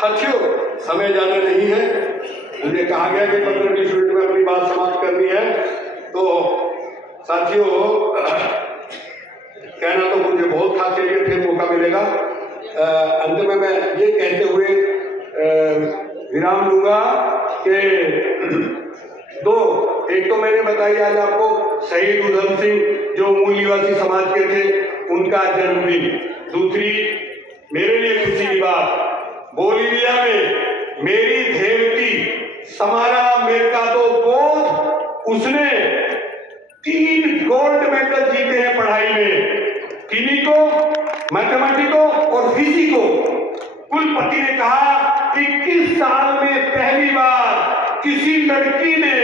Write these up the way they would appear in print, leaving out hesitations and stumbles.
साथियों, समय ज्यादा नहीं है, मुझे कहा गया कि 15-20 मिनट में अपनी बात समाप्त करनी है। तो साथियों, कहना तो मुझे बहुत था, चलिए फिर मौका मिलेगा। अंत में मैं ये कहते हुए विराम लूंगा कि एक तो मैंने बताई आज आपको शहीद उधम सिंह जो मूल निवासी समाज के थे, उनका जन्मदिन। दूसरी मेरे लिए खुशी की बात, बोलीविया में मेरी धेवती समारा मेरकादो बोध, उसने 3 गोल्ड मेडल जीते हैं पढ़ाई में, किमिको, मैथमेटिको और फिजिको। कुलपति ने कहा 21 साल में पहली बार किसी लड़की ने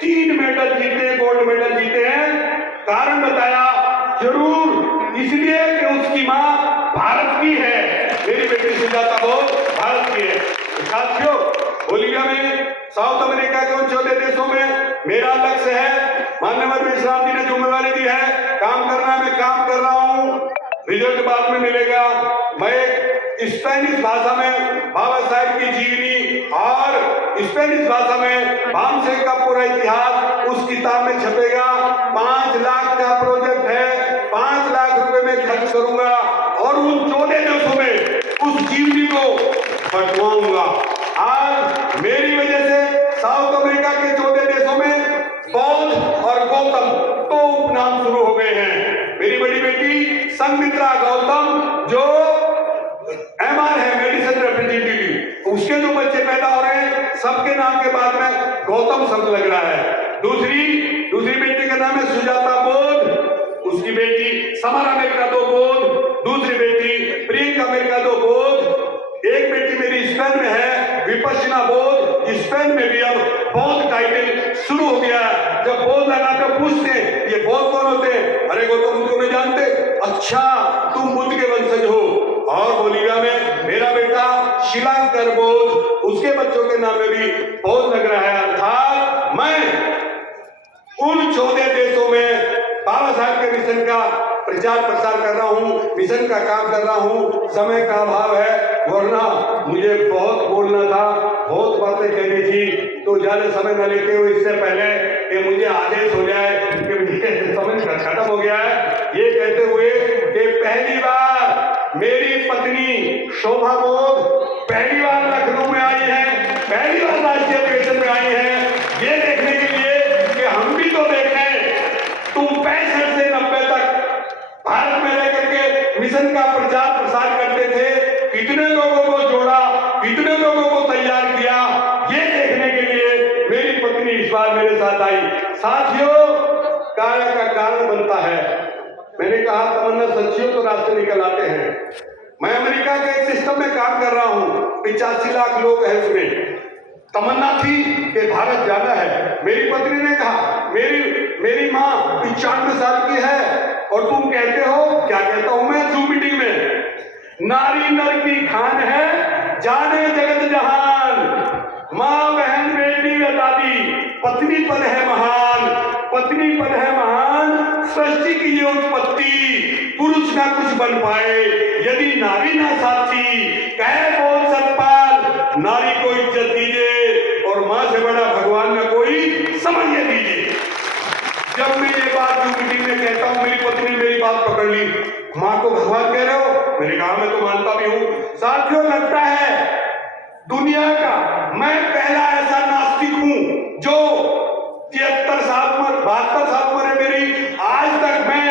3 मेडल जीते, गोल्ड मेडल जीते हैं। कारण बताया, जरूर इसलिए कि उसकी मां भारत की है। मेरी बेटी सुजाता बोध भारत की है। साथियों, बोलीविया में, साउथ अमेरिका के उन छोटे देशों में मेरा लक्ष्य है, माननीय विश्राम जी ने जिम्मेवारी दी है, काम करना है, मैं काम कर रहा हूं, रिजल्ट बाद में मिलेगा। मैं स्पेनिश भाषा में बाबा साहब की जीवनी और स्पेनिश भाषा में भामसे का पूरा इतिहास उस किताब में छपेगा। 5 लाख का प्रोजेक्ट है, 5 लाख रुपए में खर्च करूंगा और उन 14 देशों में उस जीवनी को बंटवाऊंगा। आज मेरी वजह से साउथ अमेरिका के 14 देशों में बौद्ध और गौतम 2 उपनाम शुरू हो गए हैं। मेरी बड़ी बेटी संमित्रा गौतम जो MR है, मेडिसिन रिप्रेजेंटेटिव, उसके जो बच्चे पैदा हो रहे हैं सबके नाम के बाद में गौतम शब्द लग रहा है। दूसरी बेटी का नाम है सुजाता बोध, उसकी बेटी समारा मेरकादो बोध, दूसरी बेटी प्रियंका मेरकादो बोध, एक बेटी मेरी स्पेन में है विपश्यना बोध, स्पेन में भी अब बौद्ध टाइटल शुरू हो गया। जब बौद्ध लगाकर पूछते ये बौद्ध कौन होते हैं, अरे गौतम उनको नहीं जानते, अच्छा तुम बुद्ध के वंशज हो। और बोलीविया में मेरा बेटा शिलांकर बोध, उसके बच्चों के नाम में भी बौद्ध लग रहा है। अर्थात मैं उन 14 देशों में बाबा साहब के मिशन का प्रचार प्रसार कर रहा हूं, मिशन का काम कर रहा हूं। समय का अभाव है, वरना मुझे बहुत बोलना था, बहुत बातें कहनी थी, तो ज्यादा समय न लेते हुए इससे पहले कि मुझे आदेश हो जाए कि मुझे समय खत्म हो गया है, ये कहते हुए कि पहली बार मेरी पत्नी शोभा बोध पहली बार लखनऊ में आई है, पहली बार राष्ट्रीय अधिवेशन में आई है, ये देखने के लिए कि हम भी तो देखें तुम 65 से 90 तक भारत में रह करके मिशन का प्रचार प्रसार करते थे, कितने लोगों को जोड़ा, कितने लोगों को तैयार किया, ये देखने के लिए मेरी पत्नी इस बार मेरे साथ आई। साथियों, कार्य का कारण बनता है। मैंने कहा तमन्ना सच्चियों तो रास्ते निकल आते हैं। मैं अमेरिका के एक सिस्टम में काम कर रहा हूं, 85 लाख लोग हैं उसमें। तमन्ना थी कि भारत जाना है। मेरी पत्नी ने कहा मेरी माँ 95 साल की है और तुम कहते हो, क्या कहता हूं मैं जूम मीटिंग में, नारी नर की खान है, जाने जगत जहान, माँ बहन बेटी व दादी, पत्नी पद है महान, पत्नी पद है महान, सृष्टि की ये उत्पत्ति, पुरुष ना कुछ बन पाए यदि नारी ना साथी, कहे बोल सतपाल, नारी को इज्जत दीजिए और माँ से बड़ा भगवान में कोई समझ दीजिए। जब मैं ये बात जूम मीटिंग में कहता हूं, मेरी पत्नी ने मेरी बात पकड़ ली, माँ को भगवान कह रहे हो? मैंने कहा मैं तो मानता भी हूं। साथियों, लगता है दुनिया का मैं पहला ऐसा नास्तिक हूं जो 73 साल उम्र, 72 साल उम्र है मेरी, आज तक मैं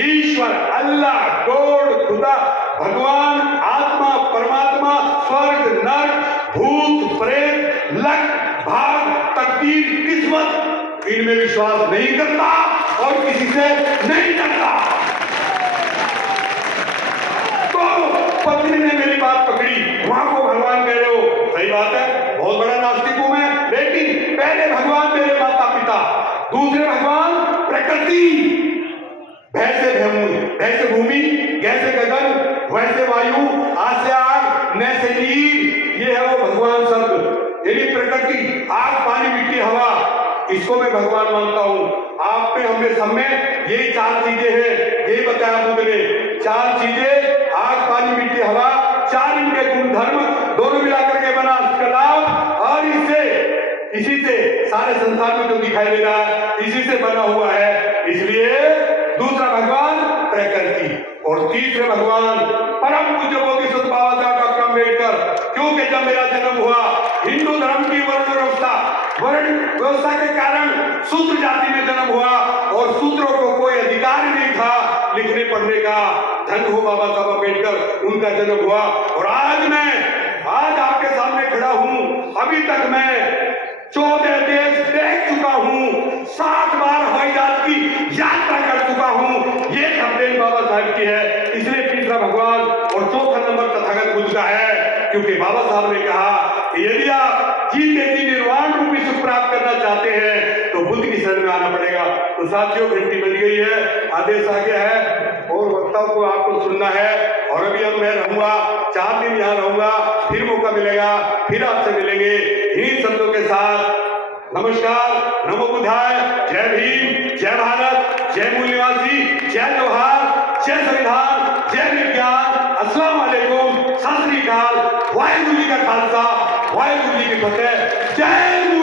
ईश्वर, अल्लाह, गॉड, खुदा, भगवान, आत्मा, परमात्मा, स्वर्ग, नरक, भूत, प्रेत, लक, भाग, तकदीर, किस्मत, इनमें विश्वास नहीं करता और किसी से नहीं डरता। तो पत्नी ने मेरी बात पकड़ी, वहां को भगवान कह रहे हो, सही बात है, बहुत बड़ा नास्तिक हूं मैं, लेकिन पहले भगवान मेरे माता पिता, दूसरे भगवान प्रकृति, भैसे भूमि, गैसे गगन, वैसे वायु, आज से आग, न से नीर, ये है वो भगवान शब्द। यानी प्रकृति, आग, पानी, मिट्टी, हवा, इसको मैं भगवान मानता हूं। आप में, हमें, सब में यही 4 चीजें हैं, यही बताया बुद्ध ने, 4 चीजें, आग, पानी, मिट्टी, हवा, 4 इनके गुण धर्म, दोनों मिला सारे संसार में जो दिखाई दे रहा है इसी से बना हुआ है। इसलिए दूसरा भगवान प्रकृति और तीसरे भगवान परम पूज्य बोधिसत्व बाबा साहब डॉक्टर अम्बेडकर। क्योंकि जब मेरा जन्म हुआ हिंदू धर्म की वर्ण व्यवस्था के कारण शूद्र जाति में जन्म हुआ और शूद्रों को कोई अधिकार नहीं था लिखने पढ़ने का। धन हो बाबा साहब अम्बेडकर, उनका जन्म हुआ और आज आपके सामने खड़ा हूं। अभी तक मैं 14 देश देख चुका हूं, 7 बार हवाई जहाज की यात्रा कर चुका हूं। ये सब देन बाबा साहब की है। इसलिए तीसरा भगवान और चौथा नंबर तथागत बुद्ध का है, क्योंकि बाबा साहब ने कहा कि यदि आप जीते जी निर्वाण रूपी सुख प्राप्त करना चाहते हैं तो बुद्ध की शरण में आना पड़ेगा। तो साथियों, घंटी बज गई है, आदेश आ गया है और वक्ताओं को आपको सुनना है। और अभी अब मैं रहूंगा 4 दिन यहाँ रहूंगा, फिर मौका मिलेगा, फिर आपसे मिलेंगे इन्हीं शब्दों के साथ। नमस्कार, नमो बुद्धाय, जय भीम, जय भारत, जय मूल निवासी, जय जोहार, जय संविधान, जय विज्ञान, अस्सलाम वालेकुम, सत श्री अकाल, वाहिगुरु जी का खालसा, वाहिगुरु जी की फतेह, जय